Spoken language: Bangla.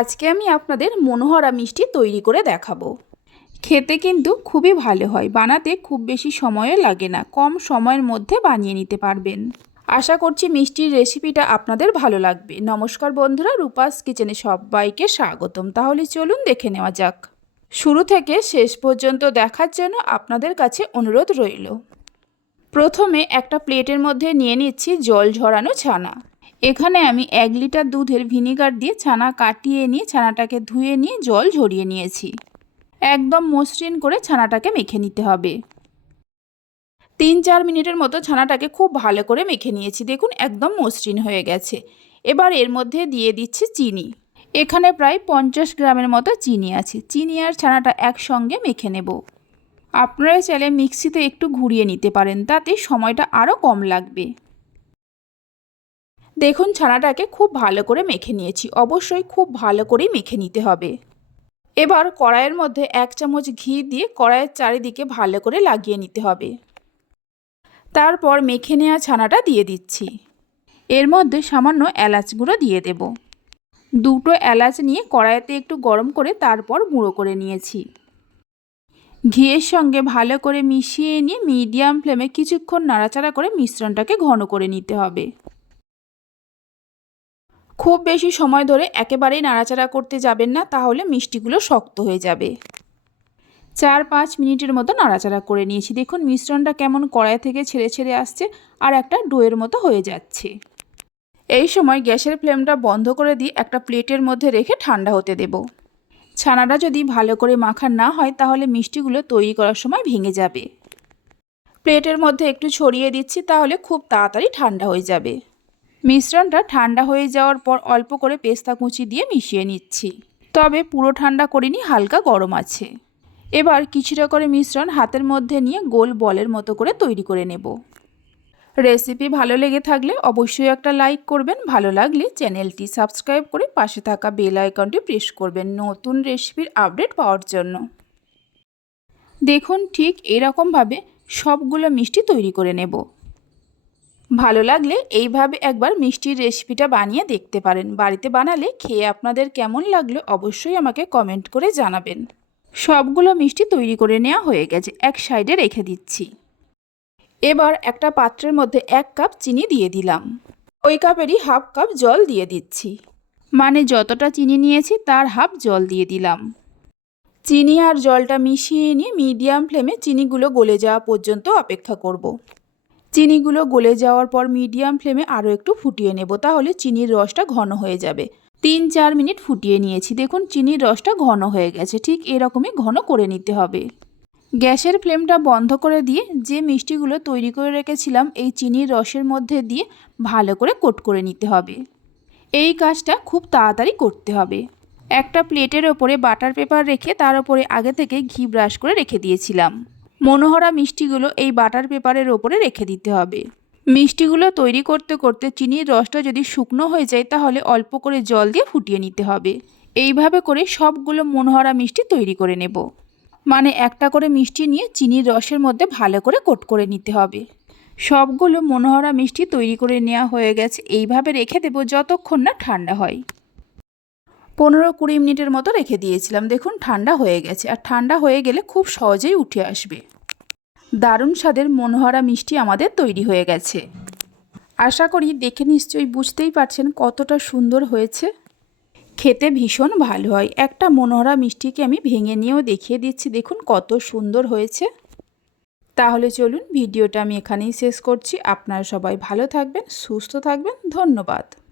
আজকে আমি আপনাদের মনোহরা মিষ্টি তৈরি করে দেখাবো। খেতে কিন্তু খুবই ভালো হয়, বানাতে খুব বেশি সময়ও লাগে না, কম সময়ের মধ্যে বানিয়ে নিতে পারবেন। আশা করছি মিষ্টির রেসিপিটা আপনাদের ভালো লাগবে। নমস্কার বন্ধুরা, রূপাস কিচেনে সবাইকে স্বাগতম। তাহলে চলুন দেখে নেওয়া যাক। শুরু থেকে শেষ পর্যন্ত দেখার জন্য আপনাদের কাছে অনুরোধ রইল। প্রথমে একটা প্লেটের মধ্যে নিয়ে নিচ্ছি জল ঝরানো ছানা। এখানে আমি এক লিটার দুধের ভিনিগার দিয়ে ছানা কাটিয়ে নিয়ে ছানাটাকে ধুয়ে নিয়ে জল ঝরিয়ে নিয়েছি। একদম মসৃণ করে ছানাটাকে মেখে নিতে হবে। তিন চার মিনিটের মতো ছানাটাকে খুব ভালো করে মেখে নিয়েছি। দেখুন, একদম মসৃণ হয়ে গেছে। এবার এর মধ্যে দিয়ে দিচ্ছি চিনি। এখানে প্রায় পঞ্চাশ গ্রামের মতো চিনি আছে। চিনি আর ছানাটা একসঙ্গে মেখে নেব। আপনারা চাইলে মিক্সিতে একটু ঘুরিয়ে নিতে পারেন। তাতে সময়টা আরও কম লাগবে। দেখুন ছানাটাকে খুব ভালো করে মেখে নিয়েছি। অবশ্যই খুব ভালো করেই মেখে নিতে হবে। এবার কড়াইয়ের মধ্যে এক চামচ ঘি দিয়ে কড়াইয়ের চারিদিকে ভালো করে লাগিয়ে নিতে হবে। তারপর মেখে নেওয়া ছানাটা দিয়ে দিচ্ছি। এর মধ্যে সামান্য এলাচ গুঁড়ো দিয়ে দেব। দুটো এলাচ নিয়ে কড়াইতে একটু গরম করে তারপর গুঁড়ো করে নিয়েছি। ঘিয়ের সঙ্গে ভালো করে মিশিয়ে নিয়ে মিডিয়াম ফ্লেমে কিছুক্ষণ নাড়াচাড়া করে মিশ্রণটাকে ঘন করে নিতে হবে। খুব বেশি সময় ধরে একেবারেই নাড়াচাড়া করতে যাবেন না, তাহলে মিষ্টিগুলো শক্ত হয়ে যাবে। চার পাঁচ মিনিটের মতো নাড়াচাড়া করে নিয়েছি। দেখুন, মিশ্রণটা কেমন কড়াই থেকে ছেড়ে ছেড়ে আসছে আর একটা ডোয়ের মতো হয়ে যাচ্ছে। এই সময় গ্যাসের ফ্লেমটা বন্ধ করে দিয়ে একটা প্লেটের মধ্যে রেখে ঠান্ডা হতে দেব। ছানাটা যদি ভালো করে মাখা না হয়, তাহলে মিষ্টিগুলো তৈরি করার সময় ভেঙে যাবে। প্লেটের মধ্যে একটু ছড়িয়ে দিচ্ছি, তাহলে খুব তাড়াতাড়ি ঠান্ডা হয়ে যাবে। মিশ্রণটা ঠান্ডা হয়ে যাওয়ার পর অল্প করে পেস্তা কুচি দিয়ে মিশিয়ে নিচ্ছি। তবে পুরো ঠান্ডা করিনি, হালকা গরম আছে। এবার কিছুটা করে মিশ্রণ হাতের মধ্যে নিয়ে গোল বলের মতো করে তৈরি করে নেব। রেসিপি ভালো লেগে থাকলে অবশ্যই একটা লাইক করবেন, ভালো লাগলে চ্যানেলটি সাবস্ক্রাইব করে পাশে থাকা বেল আইকনটি প্রেস করবেন নতুন রেসিপির আপডেট পাওয়ার জন্য। দেখুন ঠিক এরকমভাবে সবগুলো মিষ্টি তৈরি করে নেব। ভালো লাগলে এইভাবে একবার মিষ্টির রেসিপিটা বানিয়ে দেখতে পারেন। বাড়িতে বানালে খেয়ে আপনাদের কেমন লাগল অবশ্যই আমাকে কমেন্ট করে জানাবেন। সবগুলো মিষ্টি তৈরি করে নেওয়া হয়ে গেছে, এক সাইডে রেখে দিচ্ছি। এবার একটা পাত্রের মধ্যে এক কাপ চিনি দিয়ে দিলাম। ওই কাপেরই হাফ কাপ জল দিয়ে দিচ্ছি। মানে যতটা চিনি নিয়েছি তার হাফ জল দিয়ে দিলাম। চিনি আর জলটা মিশিয়ে নিয়ে মিডিয়াম ফ্লেমে চিনিগুলো গলে যাওয়া পর্যন্ত অপেক্ষা করব। চিনিগুলো গলে যাওয়ার পর মিডিয়াম ফ্লেমে আরও একটু ফুটিয়ে নেব, তাহলে চিনির রসটা ঘন হয়ে যাবে। তিন চার মিনিট ফুটিয়ে নিয়েছি, দেখুন চিনির রসটা ঘন হয়ে গেছে, ঠিক এরকমই ঘন করে নিতে হবে। গ্যাসের ফ্লেমটা বন্ধ করে দিয়ে যে মিষ্টিগুলো তৈরি করে রেখেছিলাম, এই চিনির রসের মধ্যে দিয়ে ভালো করে কোট করে নিতে হবে। এই কাজটা খুব তাড়াতাড়ি করতে হবে। একটা প্লেটের ওপরে বাটার পেপার রেখে তার ওপরে আগে থেকে ঘি ব্রাশ করে রেখে দিয়েছিলাম। মনোহরা মিষ্টিগুলো এই বাটার পেপারের ওপরে রেখে দিতে হবে। মিষ্টিগুলো তৈরি করতে করতে চিনির রসটা যদি শুকনো হয়ে যায়, তাহলে অল্প করে জল দিয়ে ফুটিয়ে নিতে হবে। এইভাবে করে সবগুলো মনোহরা মিষ্টি তৈরি করে নেব। মানে একটা করে মিষ্টি নিয়ে চিনির রসের মধ্যে ভালো করে কোট করে নিতে হবে। সবগুলো মনোহরা মিষ্টি তৈরি করে নেওয়া হয়ে গেছে। এইভাবে রেখে দেবো যতক্ষণ না ঠান্ডা হয়। পনেরো কুড়ি মিনিটের মতো রেখে দিয়েছিলাম। দেখুন, ঠান্ডা হয়ে গেছে। আর ঠান্ডা হয়ে গেলে খুব সহজেই উঠে আসবে। দারুণ স্বাদের মনোহরা মিষ্টি আমাদের তৈরি হয়ে গেছে। আশা করি দেখে নিশ্চয়ই বুঝতেই পারছেন কতটা সুন্দর হয়েছে। খেতে ভীষণ ভালো হয়। একটা মনোহরা মিষ্টিকে আমি ভেঙে নিয়েও দেখিয়ে দিচ্ছি। দেখুন কত সুন্দর হয়েছে। তাহলে চলুন, ভিডিওটা আমি এখানেই শেষ করছি। আপনারা সবাই ভালো থাকবেন, সুস্থ থাকবেন। ধন্যবাদ।